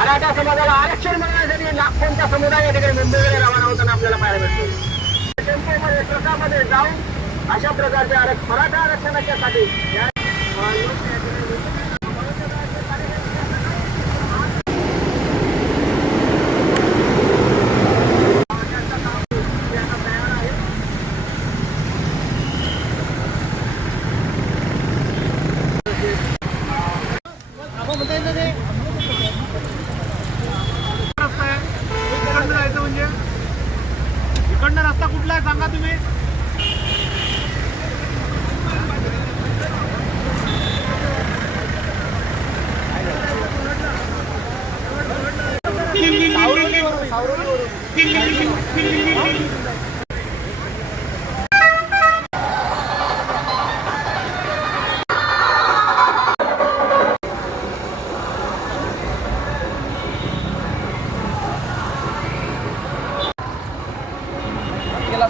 मराठा समाजाला आरक्षण मिळण्यासाठी लाखोंचा समुदाय या ठिकाणी मुंबईकडे रवाना होताना आपल्याला पाहायला मिळतो. टेम्पोमध्ये ट्रकामध्ये जाऊन अशा प्रकारचे मराठा आरक्षणाच्यासाठी इकडनं रस्ता कुठला आहे सांगा तुम्ही.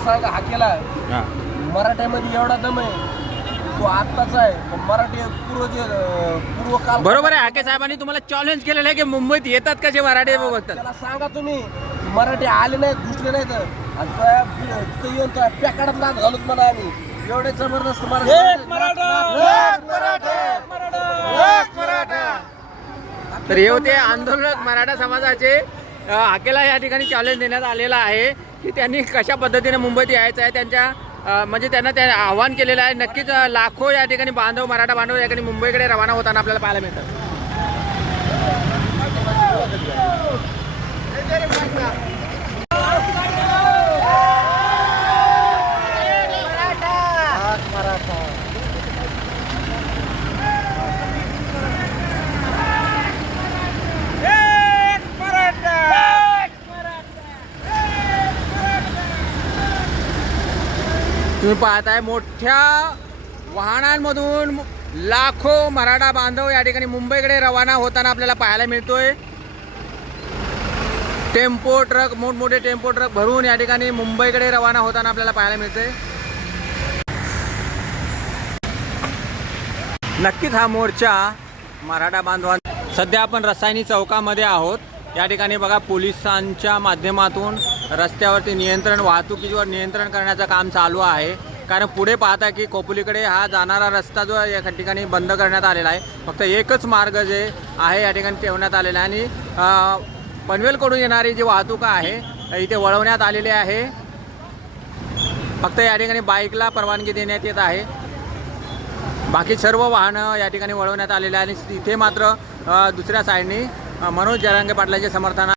सांगा हाकेला मराठ्यामध्ये एवढा दम आहे तो आत्ताच आहे पण मराठी पूर्व काल. बरोबर आहे. हाके साहेबांनी तुम्हाला चॅलेंज केलेलं आहे की मुंबईत येतात कसे मराठी बघतात. त्याला सांगा तुम्ही मराठी आले नाहीत घुसले नाहीत आणि तिथे येऊन तो पॅकाडात लाच घालूत म्हणा आम्ही एवढे जबरदस्त तर हे होते आंदोलक मराठा समाजाचे. हाकेला या ठिकाणी चॅलेंज देण्यात आलेला आहे की त्यांनी कशा पद्धतीने मुंबईत यायचं आहे. त्यांच्या म्हणजे त्यांना त्या आव्हान केलेलं आहे. नक्कीच लाखो या ठिकाणी बांधव मराठा बांधव या ठिकाणी मुंबईकडे रवाना होताना आपल्याला पाहायला मिळतात. तुम्ही पाहताय मोठ्या वाहनांमधून लाखो मराठा बांधव या ठिकाणी मुंबईकडे रवाना होताना आपल्याला पाहायला मिळतोय. टेम्पो ट्रक मोठमोठे टेम्पो ट्रक भरून या ठिकाणी मुंबईकडे रवाना होताना आपल्याला पाहायला मिळतोय. नक्कीच हा मोर्चा मराठा बांधवांचा. सध्या आपण रसायनी चौकामध्ये आहोत. या ठिकाणी बघा पोलिसांच्या माध्यमातून रस्त्यावरती नियंत्रण वाहतुकीवर नियंत्रण करण्याचं काम चालू आहे. कारण पुढे पाहता की खोपोलीकडे हा जाणारा रस्ता जो या ठिकाणी बंद करण्यात आलेला आहे. फक्त एकच मार्ग जे आहे या ठिकाणी ठेवण्यात आलेला आहे आणि पनवेलकडून येणारी जी वाहतूक आहे इथे वळवण्यात आलेली आहे. फक्त या ठिकाणी बाईकला परवानगी देण्यात येत आहे. बाकी सर्व वाहनं या ठिकाणी वळवण्यात आलेले आहे. आणि इथे मात्र दुसऱ्या साईडनी मनोज जरांगे पाटलांच्या समर्थनात